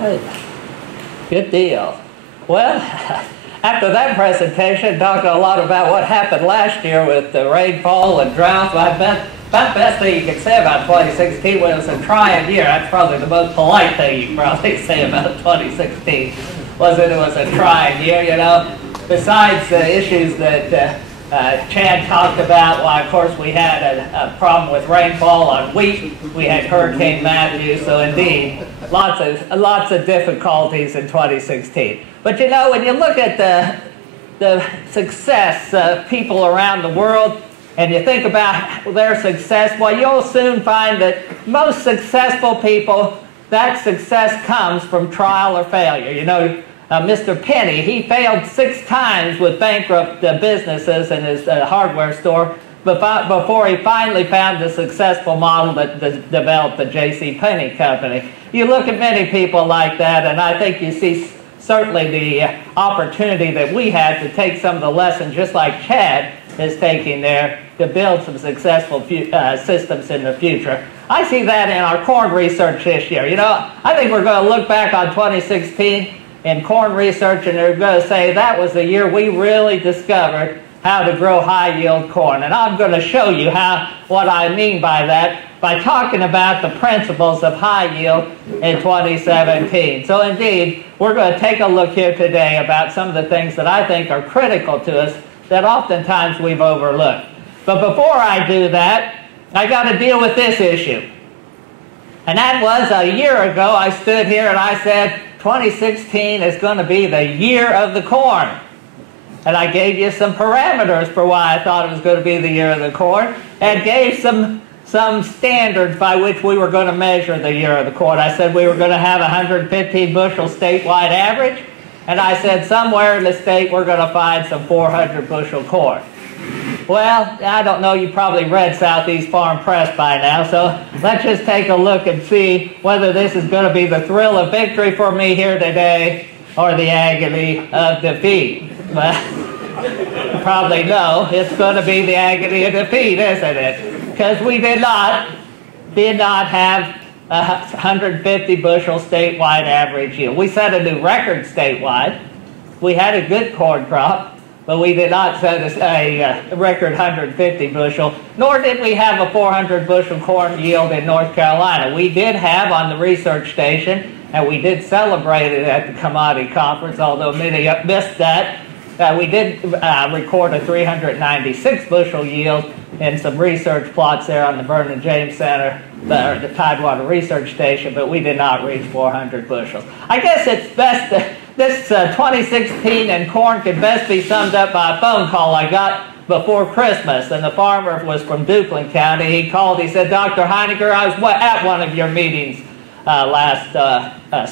right. Good deal. Well, after that presentation, talking a lot about what happened last year with the rainfall and drought, about the best thing you can say about 2016 was it was a trying year. That's probably the most polite thing you can probably say about 2016, was that it was a trying year, you know. Besides the issues that Chad talked about, well, of course, we had a problem with rainfall on wheat. We had Hurricane Matthew, so indeed, lots of difficulties in 2016. But you know, when you look at the success of people around the world, and you think about their success, well, you'll soon find that most successful people, that success comes from trial or failure. You know, Mr. Penny, he failed 6 times with bankrupt businesses in his hardware store before he finally found the successful model that developed the J.C. Penney company. You look at many people like that, and I think you see certainly the opportunity that we had to take some of the lessons, just like Chad is taking there, to build some successful systems in the future. I see that in our corn research this year. You know, I think we're going to look back on 2016 in corn research, and they're going to say that was the year we really discovered how to grow high-yield corn. And I'm going to show you what I mean by that by talking about the principles of high yield in 2017. So indeed, we're going to take a look here today about some of the things that I think are critical to us that oftentimes we've overlooked. But before I do that, I got to deal with this issue. And that was a year ago, I stood here and I said, 2016 is going to be the year of the corn. And I gave you some parameters for why I thought it was going to be the year of the corn, and gave some standards by which we were going to measure the year of the corn. I said we were going to have 115 bushel statewide average, and I said somewhere in the state we're going to find some 400 bushel corn. Well, I don't know, you probably read Southeast Farm Press by now, so let's just take a look and see whether this is going to be the thrill of victory for me here today or the agony of defeat. But you probably know it's going to be the agony of defeat, isn't it? Because we did not have 150 bushel statewide average yield. We set a new record statewide. We had a good corn crop, but we did not set a record 150 bushel, nor did we have a 400 bushel corn yield in North Carolina. We did have on the research station, and we did celebrate it at the commodity conference, although many missed that. We did record a 396 bushel yield in some research plots there on the Vernon James Center, or the Tidewater Research Station, but we did not reach 400 bushels. I guess it's best, this 2016 in corn could best be summed up by a phone call I got before Christmas, and the farmer was from Duplin County. He called, he said, Dr. Heiniger, I was at one of your meetings last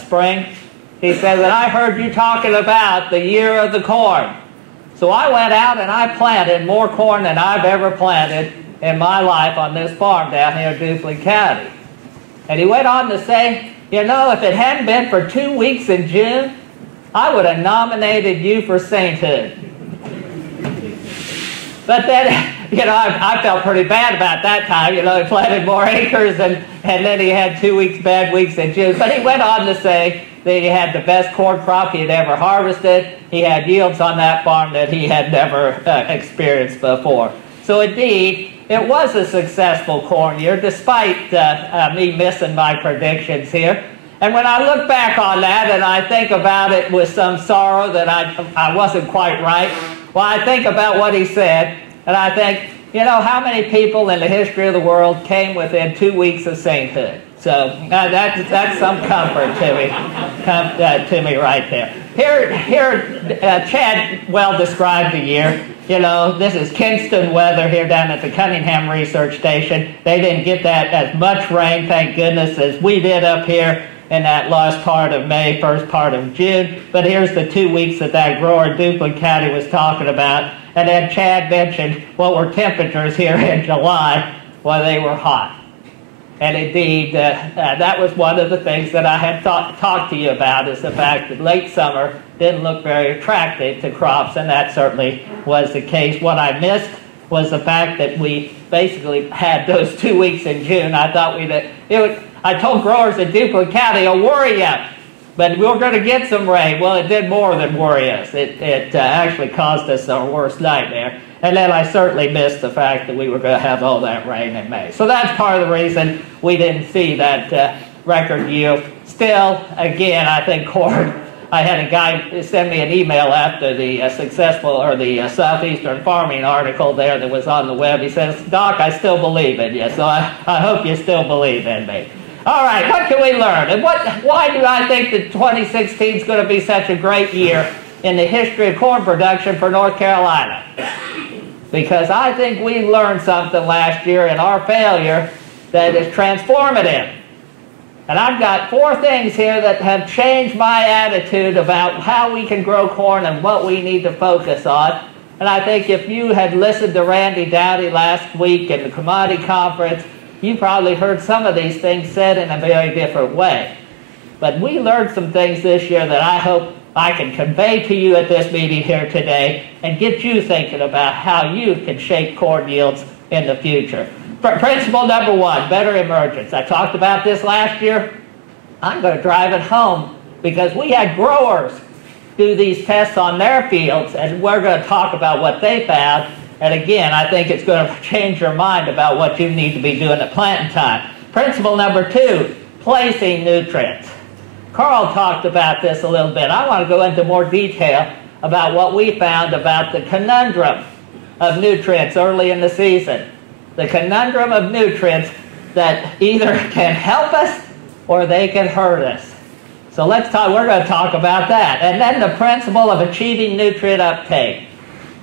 spring. He said that I heard you talking about the year of the corn. So I went out and I planted more corn than I've ever planted in my life on this farm down here in Duplin County. And he went on to say, you know, if it hadn't been for 2 weeks in June, I would have nominated you for sainthood. But then, you know, I felt pretty bad about that time. You know, he planted more acres, and then he had 2 bad weeks in June. But he went on to say that he had the best corn crop he had ever harvested. He had yields on that farm that he had never experienced before. So indeed, it was a successful corn year, despite me missing my predictions here. And when I look back on that and I think about it with some sorrow that I wasn't quite right, well, I think about what he said, and I think, you know, how many people in the history of the world came within 2 weeks of sainthood? So that's some comfort to me right there. Here, Chad well described the year. You know, this is Kingston weather here down at the Cunningham Research Station. They didn't get that as much rain, thank goodness, as we did up here in that last part of May, first part of June. But here's the 2 weeks that grower in Duplin County was talking about. And then Chad mentioned what were temperatures here in July. Well, they were hot. And indeed, that was one of the things that I had talked to you about, is the fact that late summer didn't look very attractive to crops, and that certainly was the case. What I missed was the fact that we basically had those 2 weeks in June. I thought I told growers in Duplin County, it'll worry you But we were going to get some rain. Well, it did more than worry us. It actually caused us our worst nightmare. And then I certainly missed the fact that we were going to have all that rain in May. So that's part of the reason we didn't see that record yield. Still, again, I think corn, I had a guy send me an email after the Southeastern Farming article there that was on the web. He says, Doc, I still believe in you. So I hope you still believe in me. All right, what can we learn? And why do I think that 2016 is going to be such a great year in the history of corn production for North Carolina? Because I think we learned something last year in our failure that is transformative. And I've got 4 things here that have changed my attitude about how we can grow corn and what we need to focus on. And I think if you had listened to Randy Dowdy last week at the commodity conference, you probably heard some of these things said in a very different way. But we learned some things this year that I hope I can convey to you at this meeting here today and get you thinking about how you can shape corn yields in the future. Principle number 1, better emergence. I talked about this last year. I'm going to drive it home because we had growers do these tests on their fields, and we're going to talk about what they found. And again, I think it's going to change your mind about what you need to be doing at planting time. Principle number 2, placing nutrients. Carl talked about this a little bit. I want to go into more detail about what we found about the conundrum of nutrients early in the season. The conundrum of nutrients that either can help us or they can hurt us. So let's talk, we're going to talk about that. And then the principle of achieving nutrient uptake.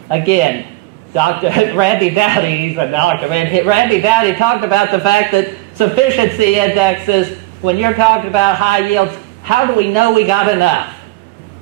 Again, Dr. Randy Dowdy, he's a doctor, Randy Dowdy talked about the fact that sufficiency indexes, when you're talking about high yields, how do we know we got enough?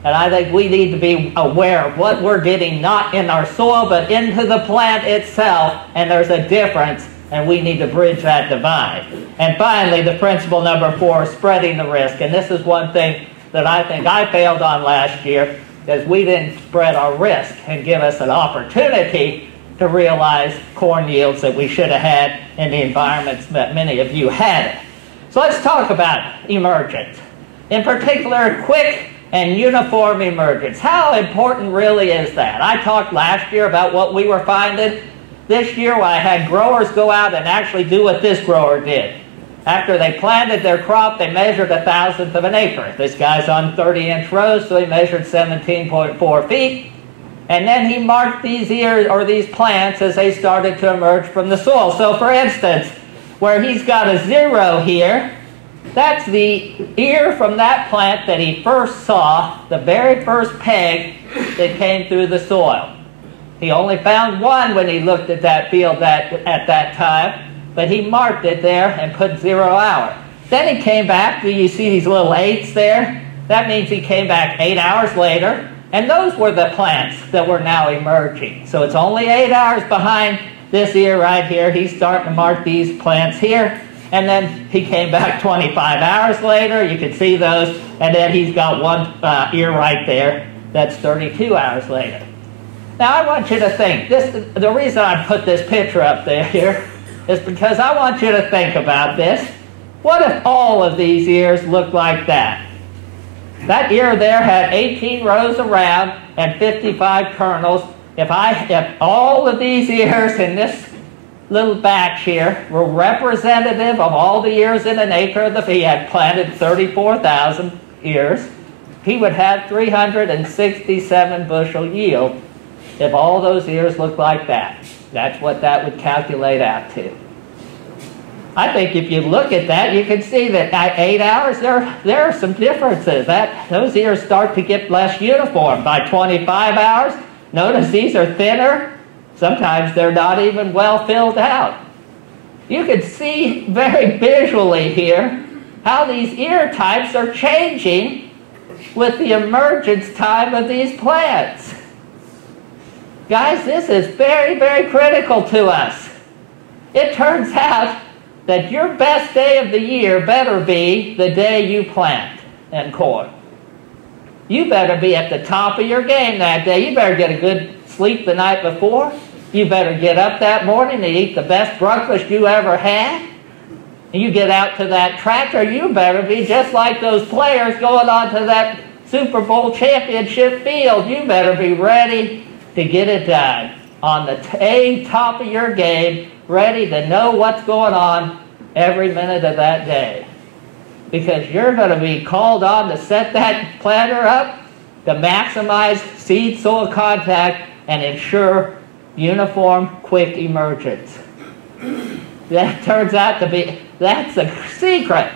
And I think we need to be aware of what we're getting not in our soil, but into the plant itself, and there's a difference, and we need to bridge that divide. And finally, the principle number 4, spreading the risk. And this is one thing that I think I failed on last year, is we didn't spread our risk and give us an opportunity to realize corn yields that we should have had in the environments that many of you had. So let's talk about emergence. In particular, quick and uniform emergence. How important really is that? I talked last year about what we were finding. This year, I had growers go out and actually do what this grower did. After they planted their crop, they measured 1,000th of an acre. This guy's on 30-inch rows, so he measured 17.4 feet. And then he marked these ears, or these plants, as they started to emerge from the soil. So for instance, where he's got a 0 here, that's the ear from that plant that he first saw, the very first peg that came through the soil. He only found 1 when he looked at that field at that time, but he marked it there and put 0 hour. Then he came back. Do you see these little 8s there? That means he came back 8 hours later, and those were the plants that were now emerging. So it's only 8 hours behind this ear right here. He's starting to mark these plants here, and then he came back 25 hours later. You can see those, and then he's got 1 ear right there. That's 32 hours later. Now I want you to think, the reason I put this picture up there here is because I want you to think about this. What if all of these ears looked like that? That ear there had 18 rows around and 55 kernels. If all of these ears in this little batch here were representative of all the ears in an acre of the field, he had planted 34,000 ears, he would have 367 bushel yield if all those ears looked like that. That's what that would calculate out to. I think if you look at that, you can see that at 8 hours, there are some differences. Those ears start to get less uniform. By 25 hours, notice these are thinner. Sometimes they're not even well filled out. You can see very visually here how these ear types are changing with the emergence time of these plants. Guys, this is very, very critical to us. It turns out that your best day of the year better be the day you plant in corn. You better be at the top of your game that day. You better get a good sleep the night before. You better get up that morning and eat the best breakfast you ever had. and you get out to that tractor, you better be just like those players going on to that Super Bowl championship field. You better be ready to get it done. On the top of your game, ready to know what's going on every minute of that day. Because you're going to be called on to set that planter up, to maximize seed-soil contact, and ensure uniform, quick emergence. That turns out to be, that's the secret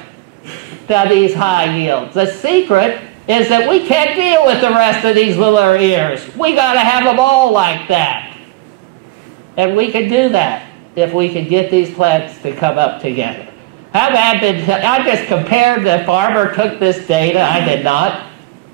to these high yields. The secret is that we can't deal with the rest of these little ears. We got to have them all like that. And we can do that if we can get these plants to come up together. I just compared, the farmer took this data, I did not.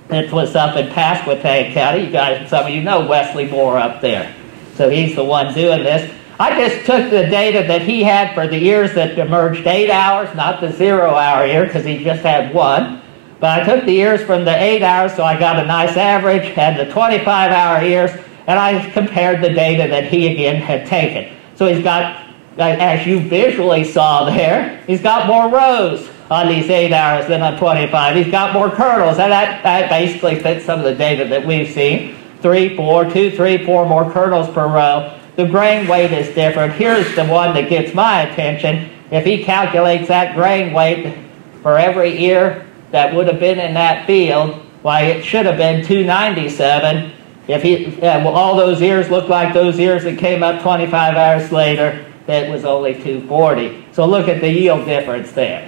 It was up in Pasquotank County. You guys, some of you know Wesley Moore up there. So he's the one doing this. I just took the data that he had for the ears that emerged 8 hours, not the 0-hour ear, because he just had one. But I took the ears from the 8 hours, so I got a nice average, and the 25-hour ears, and I compared the data that he again had taken. So he's got, as you visually saw there, he's got more rows on these 8 hours than on 25. He's got more kernels, and that basically fits some of the data that we've seen. 2, 3, 4 more kernels per row. The grain weight is different. Here's the one that gets my attention. If he calculates that grain weight for every ear that would have been in that field, why, it should have been 297. If all those ears look like those ears that came up 25 hours later, it was only 240. So look at the yield difference there.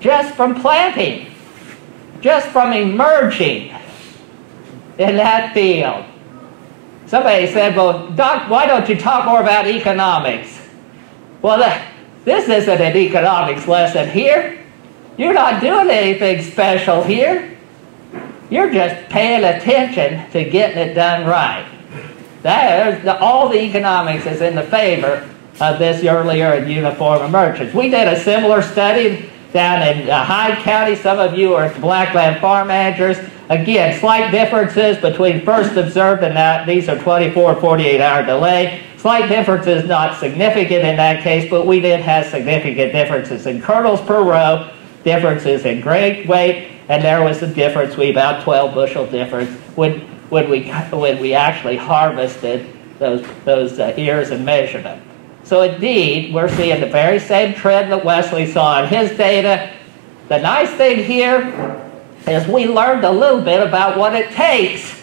Just from planting, just from emerging in that field. Somebody said, well, Doc, why don't you talk more about economics? Well, this isn't an economics lesson here. You're not doing anything special here. You're just paying attention to getting it done right. All the economics is in the favor of this earlier and uniform emergence. We did a similar study down in Hyde County. Some of you are Blackland farm managers. Again, slight differences between first observed and now. These are 24 and 48-hour delay. Slight differences, not significant in that case, but we did have significant differences in kernels per row, differences in grain weight, and there was a difference, about 12 bushel difference when we actually harvested those ears and measured them. So indeed, we're seeing the very same trend that Wesley saw in his data. The nice thing here is we learned a little bit about what it takes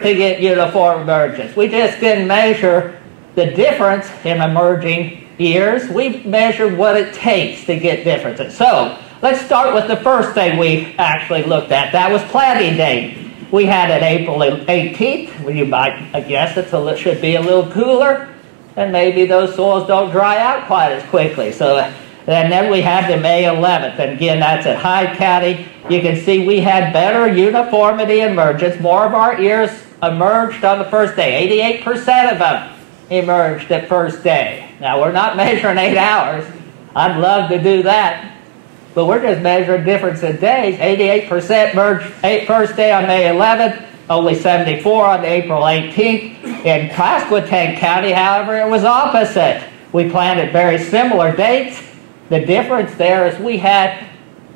to get uniform emergence. We just didn't measure the difference in emerging ears. We measured what it takes to get differences. So let's start with the first thing we actually looked at. That was planting date. We had it April 18th. Well, you might guess it should be a little cooler, and maybe those soils don't dry out quite as quickly. So, and then we had the May 11th, and again, that's at Hyde County. You can see we had better uniformity emergence. More of our ears emerged on the first day. 88% of them emerged at first day. Now, we're not measuring 8 hours. I'd love to do that. But we're just measuring difference in days. 88% emerged first day on May 11th, only 74 on April 18th. In Pasquotank County, however, it was opposite. We planted very similar dates. The difference there is we had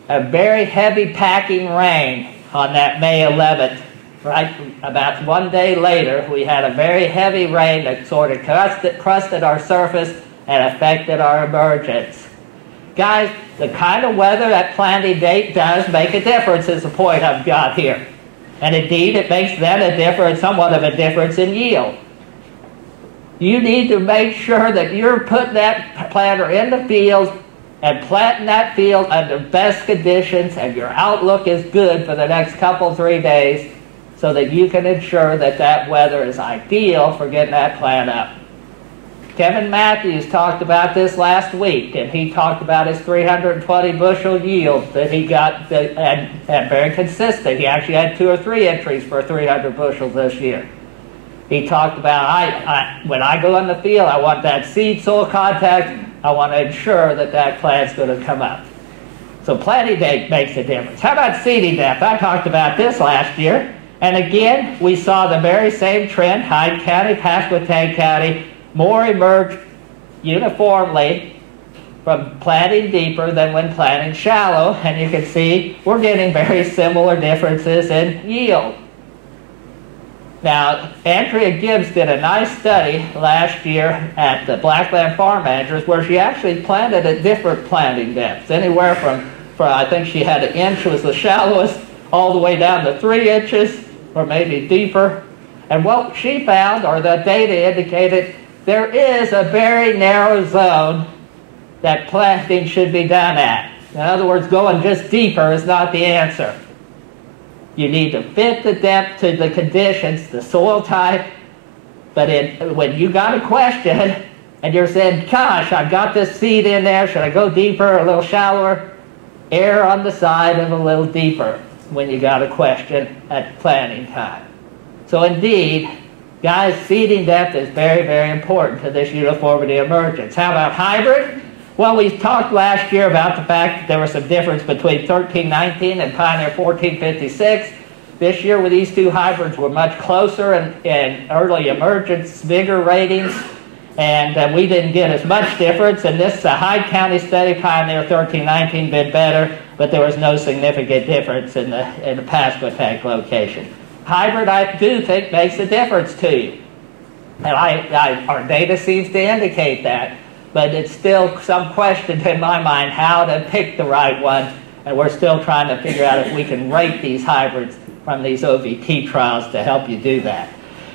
a very heavy packing rain on that May 11th. Right about 1 day later, we had a very heavy rain that sort of crusted our surface and affected our emergence. Guys, the kind of weather at planting date does make a difference is the point I've got here. And indeed, it makes then a difference, somewhat of a difference in yield. You need to make sure that you're putting that planter in the field and planting that field under best conditions, and your outlook is good for the next couple, 3 days, so that you can ensure that that weather is ideal for getting that plant up. Kevin Matthews talked about this last week, and he talked about his 320 bushel yield that he got, and very consistent. He actually had 2 or 3 entries for 300 bushels this year. He talked about, when I go in the field, I want that seed-soil contact. I want to ensure that that plant's going to come up. So planting date makes a difference. How about seeding depth? I talked about this last year. And again, we saw the very same trend, Hyde County, Pasquotank County. More emerged uniformly from planting deeper than when planting shallow, and you can see we're getting very similar differences in yield. Now, Andrea Gibbs did a nice study last year at the Blackland Farm Managers where she actually planted at different planting depths, anywhere from I think she had an inch was the shallowest, all the way down to 3 inches, or maybe deeper. And what she found, or the data indicated, there is a very narrow zone that planting should be done at. In other words, going just deeper is not the answer. You need to fit the depth to the conditions, the soil type. But when you got a question and you're saying, gosh, I've got this seed in there, should I go deeper, a little shallower? Err on the side of a little deeper when you got a question at planting time. So indeed, guys, seeding depth is very, very important to this uniformity emergence. How about hybrid? Well, we talked last year about the fact that there was some difference between 1319 and Pioneer 1456. This year, with these two hybrids, were much closer in early emergence vigor ratings, and we didn't get as much difference. And this Hyde County study, Pioneer 1319, did better, but there was no significant difference in the Pasquotank location. Hybrid, I do think, makes a difference to you, and our data seems to indicate that. But it's still some question in my mind how to pick the right one, and we're still trying to figure out if we can rate these hybrids from these OVT trials to help you do that.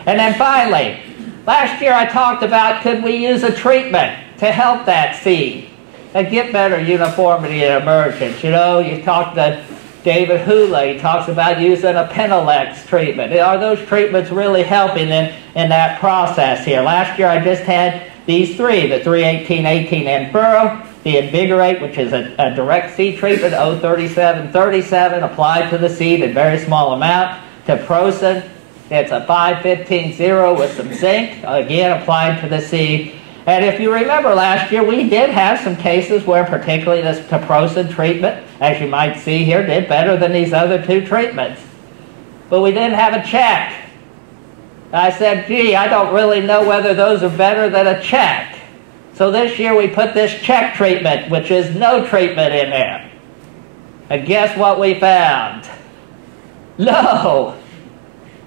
And then finally, last year I talked about could we use a treatment to help that seed and get better uniformity and emergence. You know, you talked to David Hula, he talks about using a Penolex treatment. Are those treatments really helping in that process here? Last year I just had these three, the 318-18 and furrow, the Invigorate, which is a direct seed treatment, 037-37, applied to the seed in very small amount. Teprosin, it's a 5-15-0 with some zinc, again applied to the seed. And if you remember last year, we did have some cases where particularly this Teprosin treatment, as you might see here, did better than these other two treatments. But we didn't have a check. I said, gee, I don't really know whether those are better than a check. So this year we put this check treatment, which is no treatment, in there. And guess what we found? No.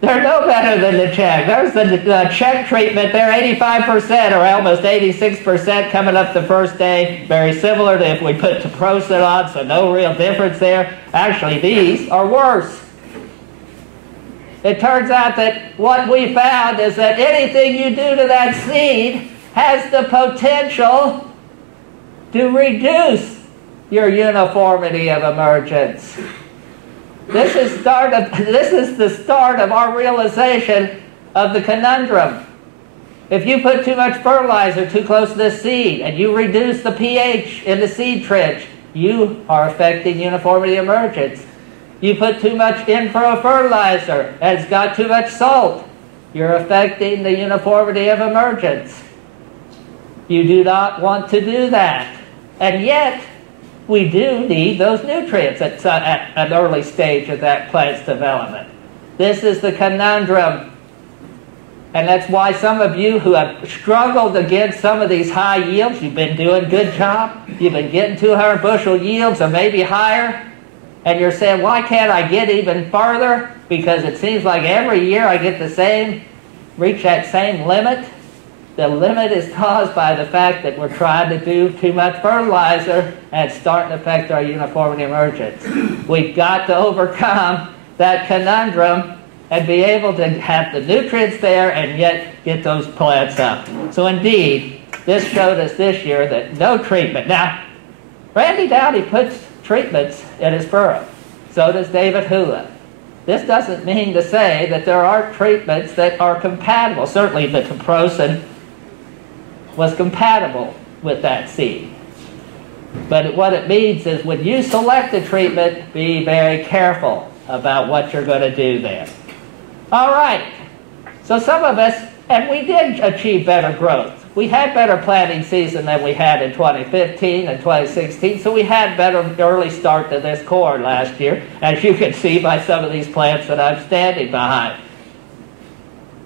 They're no better than the check. There's the check treatment. They're 85% or almost 86% coming up the first day. Very similar to if we put Teprosin on, so no real difference there. Actually, these are worse. It turns out that what we found is that anything you do to that seed has the potential to reduce your uniformity of emergence. This is the start of our realization of the conundrum. If you put too much fertilizer too close to the seed and you reduce the pH in the seed trench, you are affecting uniformity emergence. You put too much in-furrow fertilizer and it's got too much salt, you're affecting the uniformity of emergence. You do not want to do that. And yet, we do need those nutrients at an early stage of that plant's development. This is the conundrum. And that's why some of you who have struggled against some of these high yields, you've been doing a good job, you've been getting 200 bushel yields or maybe higher, and you're saying, why can't I get even farther? Because it seems like every year I get reach that same limit. The limit is caused by the fact that we're trying to do too much fertilizer and it's starting to affect our uniformity emergence. We've got to overcome that conundrum and be able to have the nutrients there and yet get those plants up. So indeed, this showed us this year that no treatment. Now, Randy Dowdy puts treatments in his furrow. So does David Hula. This doesn't mean to say that there aren't treatments that are compatible. Certainly the Teprosin was compatible with that seed. But what it means is when you select a treatment, be very careful about what you're going to do there. All right, so some of us, and we did achieve better growth. We had better planting season than we had in 2015 and 2016, so we had better early start to this corn last year, as you can see by some of these plants that I'm standing behind.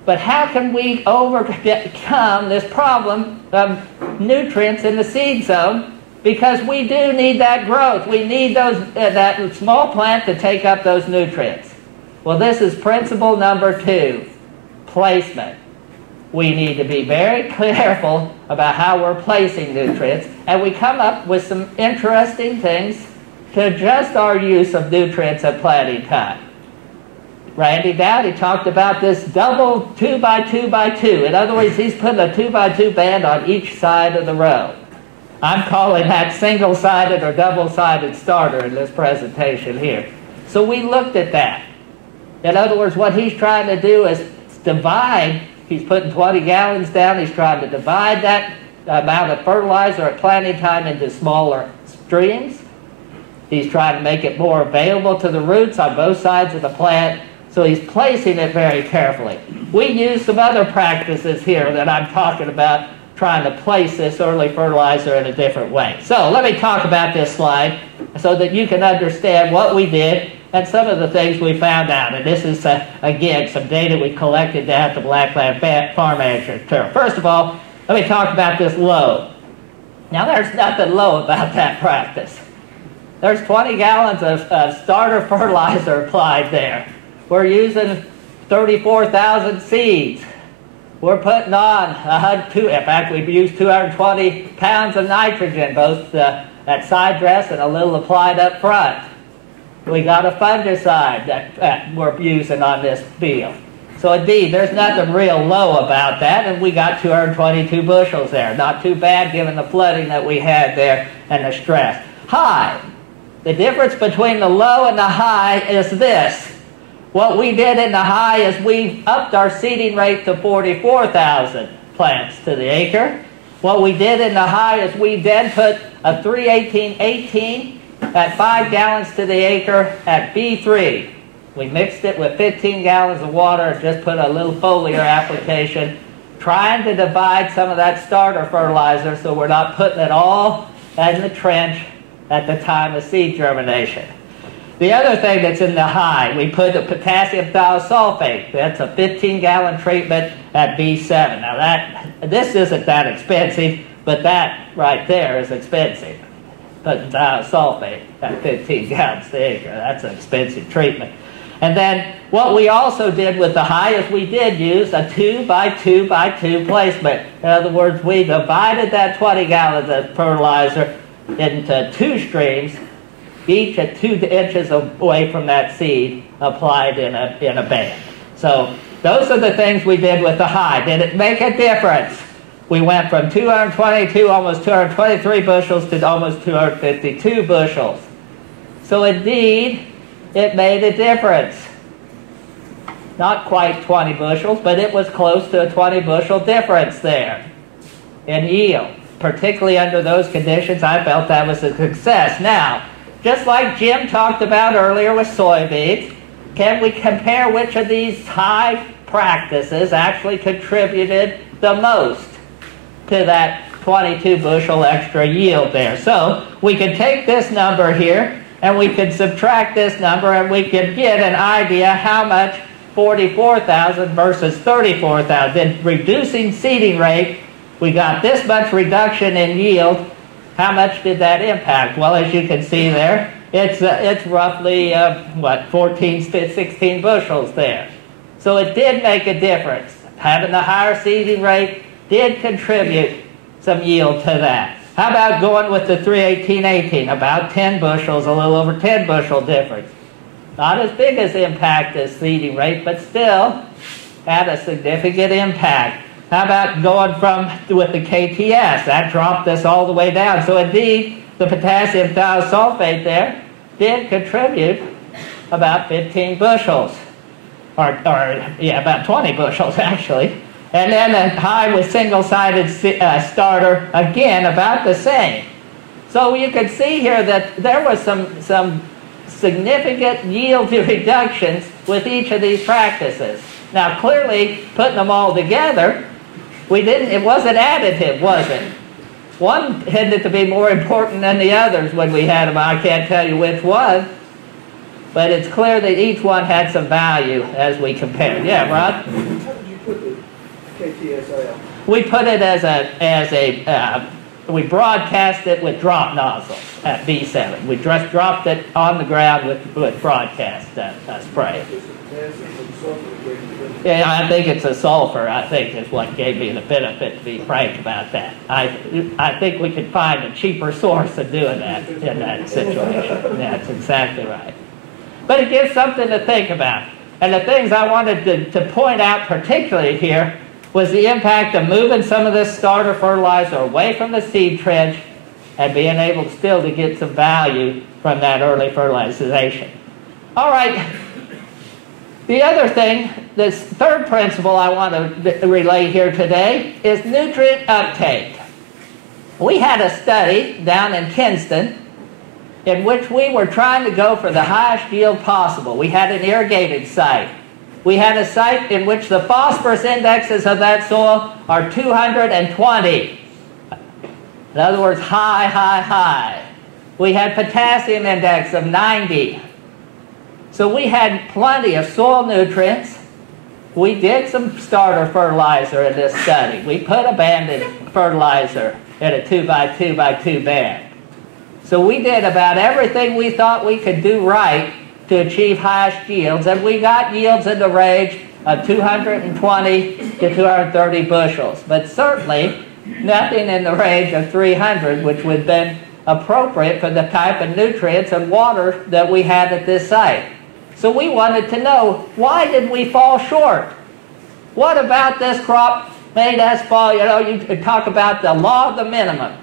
But how can we overcome this problem of nutrients in the seed zone because we do need that growth. We need that small plant to take up those nutrients. Well, this is principle number 2, placement. We need to be very careful about how we're placing nutrients, and we come up with some interesting things to adjust our use of nutrients at planting time. Randy Dowdy talked about this double 2x2x2. In other words, he's putting a 2x2 band on each side of the row. I'm calling that single-sided or double-sided starter in this presentation here. So we looked at that. In other words, what he's trying to do is divide. He's putting 20 gallons down. He's trying to divide that amount of fertilizer at planting time into smaller streams. He's trying to make it more available to the roots on both sides of the plant. So he's placing it very carefully. We use some other practices here that I'm talking about, trying to place this early fertilizer in a different way. So let me talk about this slide so that you can understand what we did and some of the things we found out. And this is, again, some data we collected down at the Blackland Farm Manager's Turf. First of all, let me talk about this low. Now, there's nothing low about that practice. There's 20 gallons of starter fertilizer applied there. We're using 34,000 seeds. We're putting on, in fact, we've used 220 pounds of nitrogen, both at side dress and a little applied up front. We got a fungicide that we're using on this field. So indeed, there's nothing real low about that, and we got 222 bushels there. Not too bad given the flooding that we had there and the stress. High. The difference between the low and the high is this. What we did in the high is we upped our seeding rate to 44,000 plants to the acre. What we did in the high is we then put a 3-18-18 at 5 gallons to the acre at B3. We mixed it with 15 gallons of water and just put a little foliar application, trying to divide some of that starter fertilizer so we're not putting it all in the trench at the time of seed germination. The other thing that's in the high, we put the potassium thiosulfate. That's a 15-gallon treatment at B7. Now this isn't that expensive, but that right there is expensive. Putting thiosulfate at 15 gallons to acre, that's an expensive treatment. And then what we also did with the high is we did use a 2x2x2 placement. In other words, we divided that 20 gallons of fertilizer into 2 streams, each at 2 inches away from that seed, applied in a band. So those are the things we did with the high. Did it make a difference? We went from 222, almost 223 bushels to almost 252 bushels. So indeed, it made a difference. Not quite 20 bushels, but it was close to a 20 bushel difference there in yield. Particularly under those conditions, I felt that was a success. Now, just like Jim talked about earlier with soybeans, can we compare which of these high practices actually contributed the most to that 22 bushel extra yield there? So we can take this number here and we can subtract this number and we can get an idea how much 44,000 versus 34,000. Reducing seeding rate, we got this much reduction in yield. How much did that impact? Well, as you can see there, it's roughly, 14 to 16 bushels there. So it did make a difference. Having the higher seeding rate did contribute some yield to that. How about going with the 3-18-18? About 10 bushels, a little over 10 bushel difference. Not as big as impact as seeding rate, but still had a significant impact. How about going with the KTS? That dropped this all the way down. So indeed, the potassium thiosulfate there did contribute about 15 bushels. About 20 bushels actually. And then the high with single-sided starter, again, about the same. So you can see here that there was some significant yield reductions with each of these practices. Now clearly, putting them all together, it wasn't additive, was it? One tended to be more important than the others when we had them. I can't tell you which one, but it's clear that each one had some value as we compared. Yeah, Rod? How did you put the KTSL? We put it as a we broadcast it with drop nozzles at B7. We just dropped it on the ground with broadcast spray. Yeah, I think it's a sulfur, I think, is what gave me the benefit, to be frank about that. I think we could find a cheaper source of doing that in that situation. That's exactly right. But it gives something to think about. And the things I wanted to point out particularly here was the impact of moving some of this starter fertilizer away from the seed trench and being able still to get some value from that early fertilization. All right. The other thing, this third principle I want to relay here today is nutrient uptake. We had a study down in Kinston in which we were trying to go for the highest yield possible. We had an irrigated site. We had a site in which the phosphorus indexes of that soil are 220. In other words, high, high, high. We had potassium index of 90. So we had plenty of soil nutrients. We did some starter fertilizer in this study. We put a banded fertilizer in a 2x2x2 band. So we did about everything we thought we could do right to achieve highest yields, and we got yields in the range of 220 to 230 bushels, but certainly nothing in the range of 300, which would have been appropriate for the type of nutrients and water that we had at this site. So we wanted to know, why did we fall short? What about this crop made us fall? You know, you talk about the law of the minimum.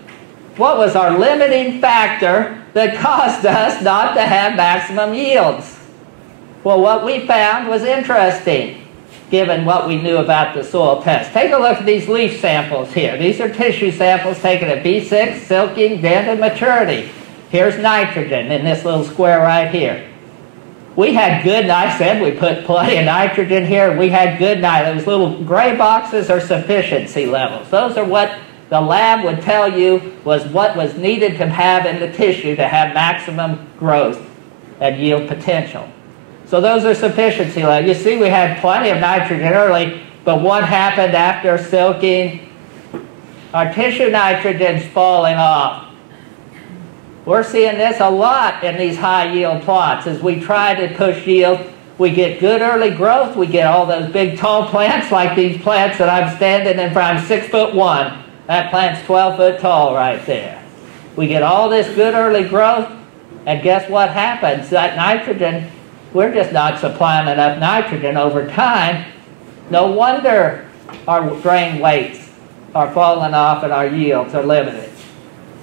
What was our limiting factor that caused us not to have maximum yields? Well, what we found was interesting, given what we knew about the soil test. Take a look at these leaf samples here. These are tissue samples taken at B6, silking, dent, and maturity. Here's nitrogen in this little square right here. We had good, I said we put plenty of nitrogen here. We had good nitrogen. Those little gray boxes are sufficiency levels. Those are what the lab would tell you was what was needed to have in the tissue to have maximum growth and yield potential. So those are sufficiency levels. You see, we had plenty of nitrogen early, but what happened after silking? Our tissue nitrogen's falling off. We're seeing this a lot in these high yield plots. As we try to push yield, we get good early growth. We get all those big tall plants like these plants that I'm standing in front. I'm 6'1". That plant's 12 foot tall right there. We get all this good early growth, and guess what happens? That nitrogen, we're just not supplying enough nitrogen over time. No wonder our grain weights are falling off and our yields are limited.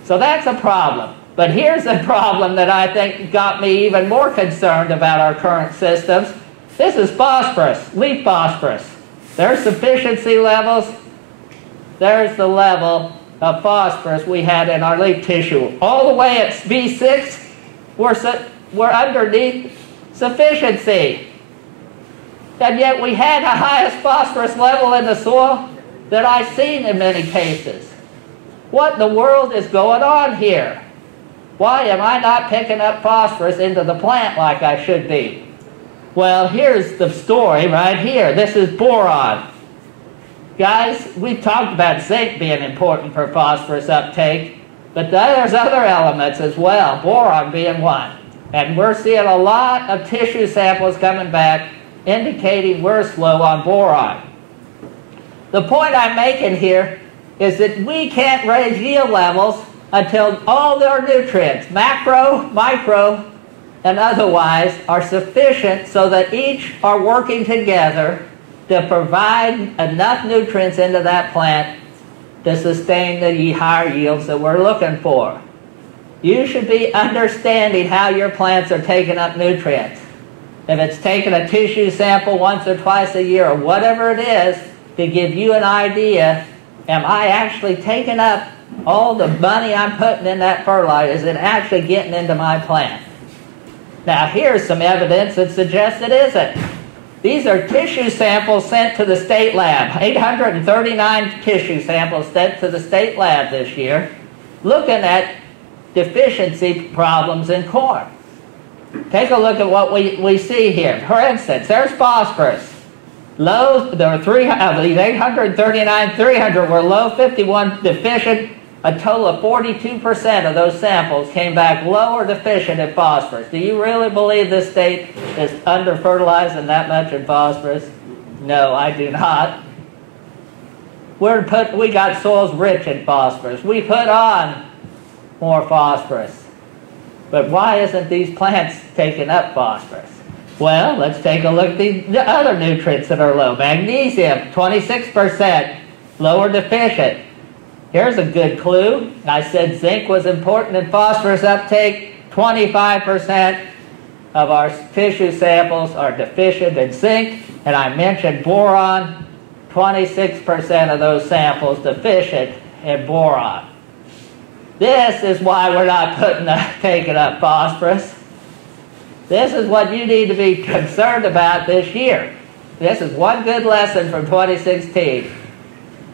So that's a problem. But here's the problem that I think got me even more concerned about our current systems. This is phosphorus, leaf phosphorus. There's sufficiency levels. There's the level of phosphorus we had in our leaf tissue. All the way at B6, we're underneath sufficiency. And yet we had the highest phosphorus level in the soil that I've seen in many cases. What in the world is going on here? Why am I not picking up phosphorus into the plant like I should be? Well, here's the story right here. This is boron. Guys, we've talked about zinc being important for phosphorus uptake, but there's other elements as well, boron being one. And we're seeing a lot of tissue samples coming back indicating we're slow on boron. The point I'm making here is that we can't raise yield levels until all their nutrients, macro, micro, and otherwise, are sufficient so that each are working together to provide enough nutrients into that plant to sustain the higher yields that we're looking for. You should be understanding how your plants are taking up nutrients. If it's taking a tissue sample once or twice a year or whatever it is to give you an idea, am I actually taking up all the money I'm putting in that fertilizer? Is it actually getting into my plant? Now here's some evidence that suggests it isn't. These are tissue samples sent to the state lab. 839 tissue samples sent to the state lab this year, looking at deficiency problems in corn. Take a look at what we see here. For instance, there's phosphorus. Low, there were 3 of these 839, 300 were low, 51 deficient, a total of 42% of those samples came back low or deficient in phosphorus. Do you really believe this state is under-fertilized and that much in phosphorus? No, I do not. We got soils rich in phosphorus. We put on more phosphorus. But why isn't these plants taking up phosphorus? Well, let's take a look at the other nutrients that are low. Magnesium, 26%, low or deficient. Here's a good clue. I said zinc was important in phosphorus uptake. 25% of our tissue samples are deficient in zinc. And I mentioned boron, 26% of those samples deficient in boron. This is why we're not taking up phosphorus. This is what you need to be concerned about this year. This is one good lesson from 2016.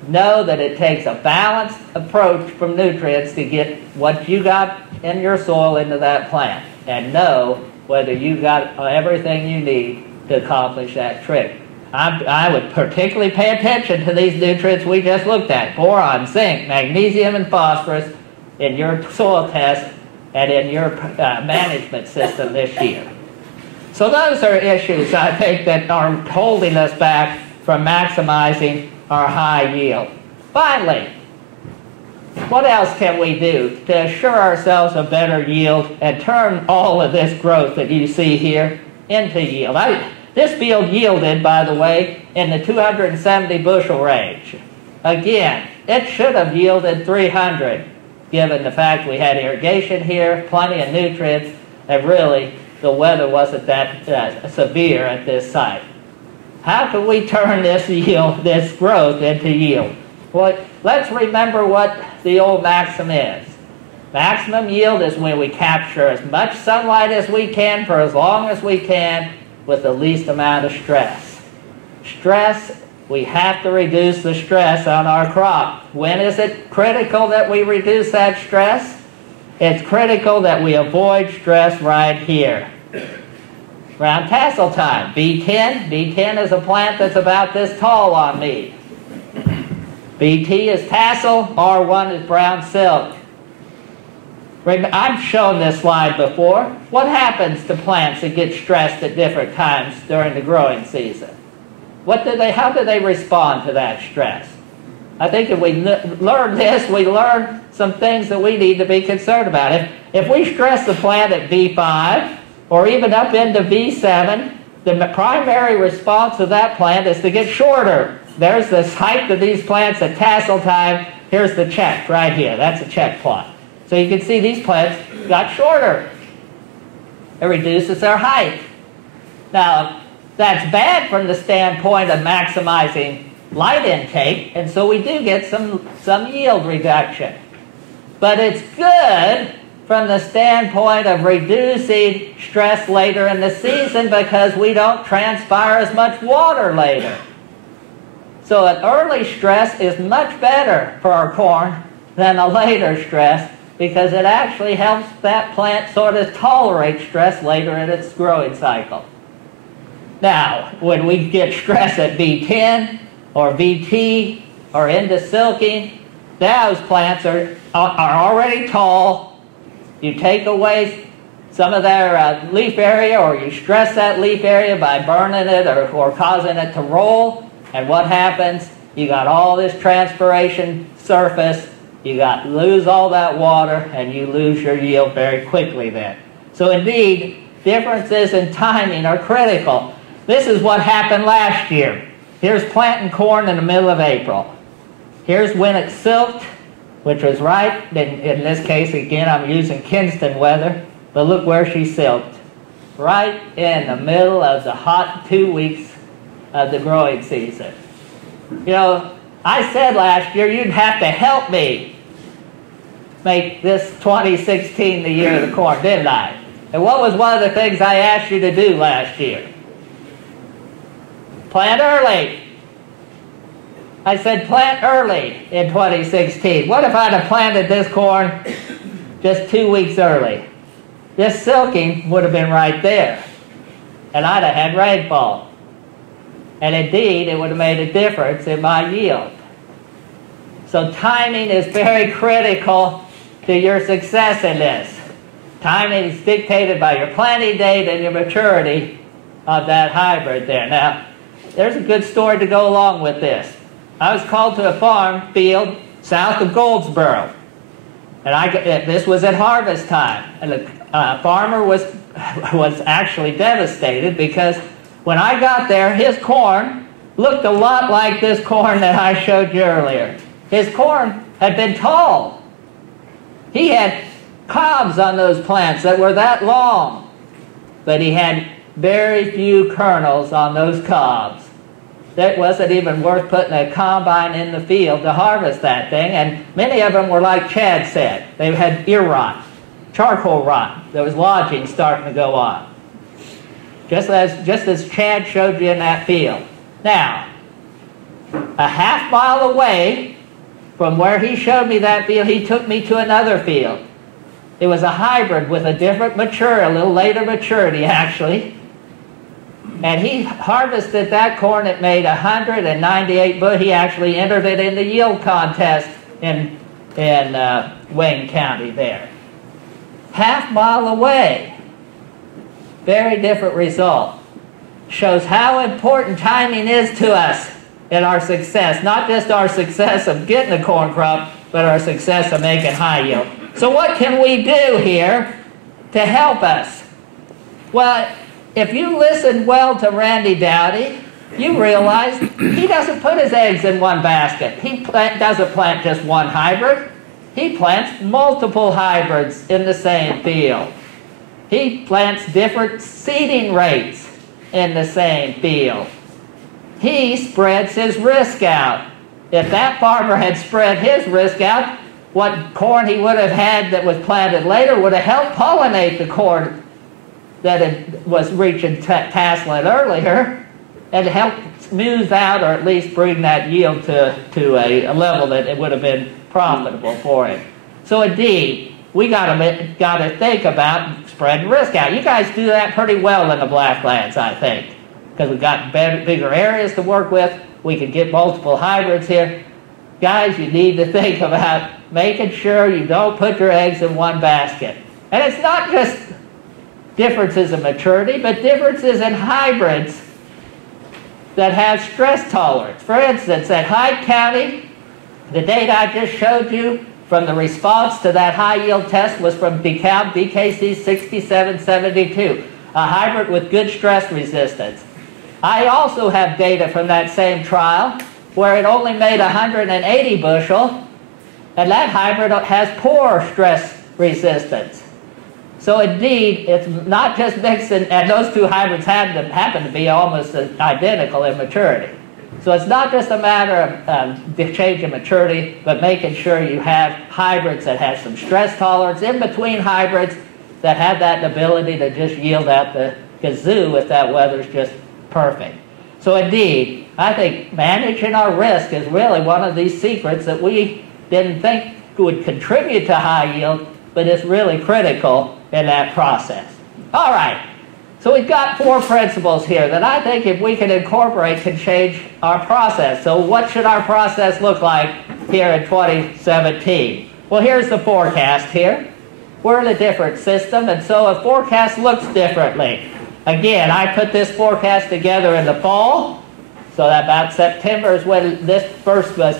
Know that it takes a balanced approach from nutrients to get what you got in your soil into that plant. And know whether you got everything you need to accomplish that trick. I would particularly pay attention to these nutrients we just looked at. Boron, zinc, magnesium, and phosphorus in your soil test and in your management system this year. So those are issues, I think, that are holding us back from maximizing our high yield. Finally, what else can we do to assure ourselves a better yield and turn all of this growth that you see here into yield? This field yielded, by the way, in the 270 bushel range. Again, it should have yielded 300, given the fact we had irrigation here, plenty of nutrients, and really the weather wasn't that severe at this site. How can we turn this yield, this growth, into yield? Well, let's remember what the old maxim is. Maximum yield is when we capture as much sunlight as we can for as long as we can with the least amount of stress. Stress, we have to reduce the stress on our crop. When is it critical that we reduce that stress? It's critical that we avoid stress right here. Around tassel time, B10. B10 is a plant that's about this tall on me. BT is tassel, R1 is brown silk. I've shown this slide before. What happens to plants that get stressed at different times during the growing season? How do they respond to that stress? I think if we learn this, we learn some things that we need to be concerned about. If we stress the plant at B5, or even up into V7, the primary response of that plant is to get shorter. There's this height of these plants at tassel time. Here's the check right here. That's a check plot. So you can see these plants got shorter. It reduces their height. Now, that's bad from the standpoint of maximizing light intake, and so we do get some yield reduction. But it's good from the standpoint of reducing stress later in the season because we don't transpire as much water later. So an early stress is much better for our corn than a later stress because it actually helps that plant sort of tolerate stress later in its growing cycle. Now, when we get stress at V10 or VT or into silking, those plants are already tall. You take away some of their leaf area, or you stress that leaf area by burning it or causing it to roll. And what happens? You got all this transpiration surface. You lose all that water, and you lose your yield very quickly then. So indeed, differences in timing are critical. This is what happened last year. Here's planting corn in the middle of April. Here's when it silked, which was right, in this case, again, I'm using Kinston weather, but look where she silked. Right in the middle of the hot 2 weeks of the growing season. You know, I said last year you'd have to help me make this 2016 the year of the corn, didn't I? And what was one of the things I asked you to do last year? Plant early. I said plant early in 2016. What if I'd have planted this corn just 2 weeks early? This silking would have been right there, and I'd have had rainfall. And indeed, it would have made a difference in my yield. So timing is very critical to your success in this. Timing is dictated by your planting date and your maturity of that hybrid there. Now, there's a good story to go along with this. I was called to a farm field south of Goldsboro. And this was at harvest time. And the farmer was actually devastated because when I got there, his corn looked a lot like this corn that I showed you earlier. His corn had been tall. He had cobs on those plants that were that long, but he had very few kernels on those cobs. That wasn't even worth putting a combine in the field to harvest that thing, and many of them were like Chad said. They had ear rot, charcoal rot. There was lodging starting to go on. Just as Chad showed you in that field. Now, a half mile away from where he showed me that field, he took me to another field. It was a hybrid with a different maturity, a little later maturity actually. And he harvested that corn. It made 198 bushels. He actually entered it in the yield contest in Wayne County there. Half mile away. Very different result. Shows how important timing is to us in our success. Not just our success of getting the corn crop, but our success of making high yield. So what can we do here to help us? Well, if you listen well to Randy Dowdy, you realize he doesn't put his eggs in one basket. He doesn't plant just one hybrid. He plants multiple hybrids in the same field. He plants different seeding rates in the same field. He spreads his risk out. If that farmer had spread his risk out, what corn he would have had that was planted later would have helped pollinate the corn that it was reaching tasseling earlier, and help smooth out or at least bring that yield to a level that it would have been profitable for it. So indeed, we got to think about spreading risk out. You guys do that pretty well in the Blacklands, I think, because we've got bigger areas to work with. We can get multiple hybrids here. Guys, you need to think about making sure you don't put your eggs in one basket. And it's not just differences in maturity, but differences in hybrids that have stress tolerance. For instance, at Hyde County, the data I just showed you from the response to that high yield test was from DeKalb DKC 6772, a hybrid with good stress resistance. I also have data from that same trial where it only made 180 bushel, and that hybrid has poor stress resistance. So indeed, it's not just mixing, and those two hybrids happen to be almost identical in maturity. So it's not just a matter of the change in maturity, but making sure you have hybrids that have some stress tolerance in between hybrids that have that ability to just yield out the kazoo if that weather's just perfect. So indeed, I think managing our risk is really one of these secrets that we didn't think would contribute to high yield, but it's really critical in that process. All right, so we've got 4 principles here that I think if we can incorporate can change our process. So what should our process look like here in 2017? Well, here's the forecast here. We're in a different system, and so a forecast looks differently. Again, I put this forecast together in the fall, so that about September is when this first was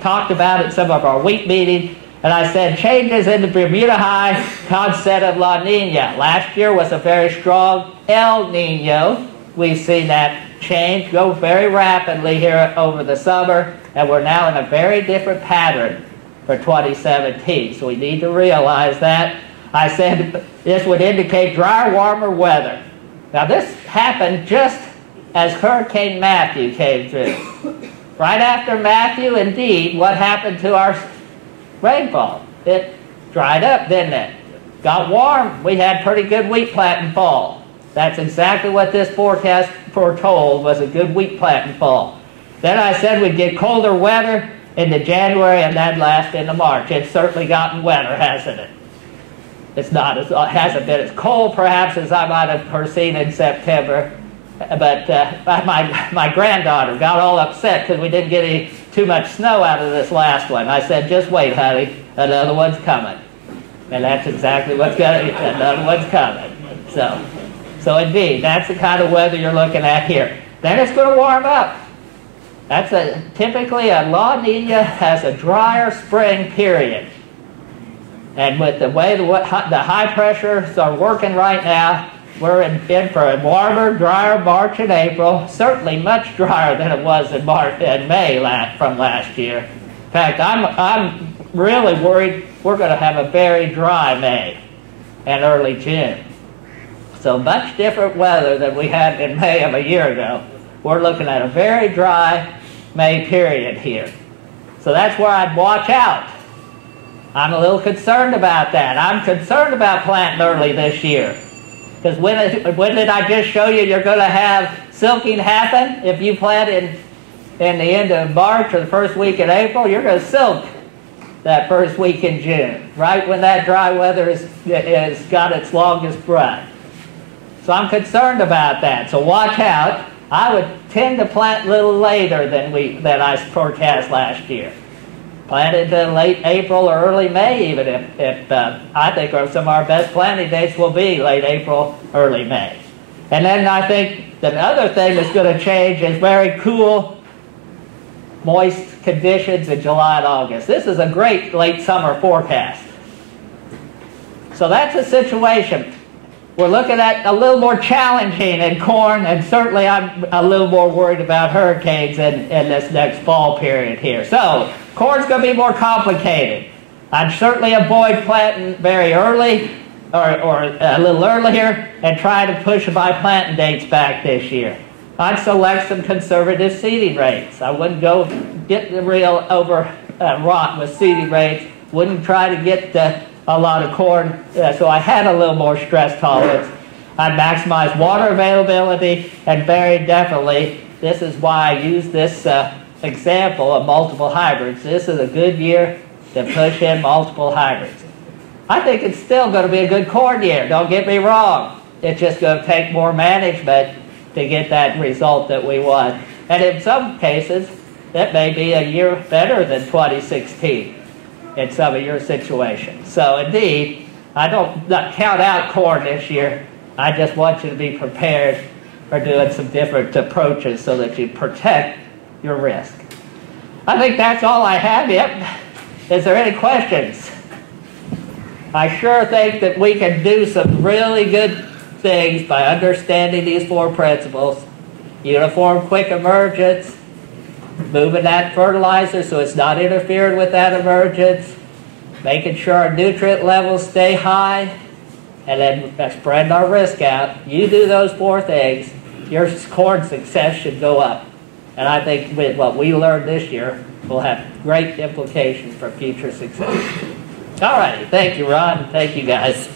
talked about at some of our week meetings. And I said, changes in the Bermuda High concept of La Nina. Last year was a very strong El Nino. We've seen that change go very rapidly here over the summer, and we're now in a very different pattern for 2017. So we need to realize that. I said this would indicate drier, warmer weather. Now this happened just as Hurricane Matthew came through. Right after Matthew, indeed, what happened to our rainfall? It dried up, didn't it? Got warm. We had pretty good wheat planting fall. That's exactly what this forecast foretold, was a good wheat planting fall. Then I said we'd get colder weather into January and that'd last into March. It's certainly gotten wetter, hasn't it? It hasn't been as cold perhaps as I might have foreseen in September, but my granddaughter got all upset because we didn't get any too much snow out of this last one. I said, just wait, honey, another one's coming. And that's exactly what's going to, another one's coming. So indeed, that's the kind of weather you're looking at here. Then it's going to warm up. Typically a La Nina has a drier spring period. And with the way the high pressures are working right now, we're in for a warmer, drier March and April, certainly much drier than it was in May from last year. In fact, I'm really worried we're going to have a very dry May and early June. So much different weather than we had in May of a year ago. We're looking at a very dry May period here. So that's where I'd watch out. I'm a little concerned about that. I'm concerned about planting early this year. Because when did I just show you you're going to have silking happen? If you plant in the end of March or the first week in April, you're going to silk that first week in June, right when that dry weather is got its longest run. So I'm concerned about that. So watch out. I would tend to plant a little later than I forecast last year. Planted in late April or early May, even if I think some of our best planting dates will be late April, early May. And then I think the other thing that's going to change is very cool, moist conditions in July and August. This is a great late summer forecast. So that's a situation. We're looking at a little more challenging in corn, and certainly I'm a little more worried about hurricanes in this next fall period here. So corn's going to be more complicated. I'd certainly avoid planting very early or a little earlier and try to push my planting dates back this year. I'd select some conservative seeding rates. I wouldn't go get the real overwrought with seeding rates. Wouldn't try to get a lot of corn, so I had a little more stress tolerance. I'd maximize water availability, and very definitely, this is why I use this example of multiple hybrids. This is a good year to push in multiple hybrids. I think it's still going to be a good corn year, don't get me wrong. It's just going to take more management to get that result that we want. And in some cases, that may be a year better than 2016 in some of your situations. So indeed, I don't count out corn this year. I just want you to be prepared for doing some different approaches so that you protect your risk. I think that's all I have. Yep. Is there any questions? I sure think that we can do some really good things by understanding these four principles. Uniform quick emergence, moving that fertilizer so it's not interfering with that emergence, making sure our nutrient levels stay high, and then spreading our risk out. You do those four things, your corn success should go up. And I think with what we learned this year will have great implications for future success. All righty, thank you, Ron. Thank you, guys.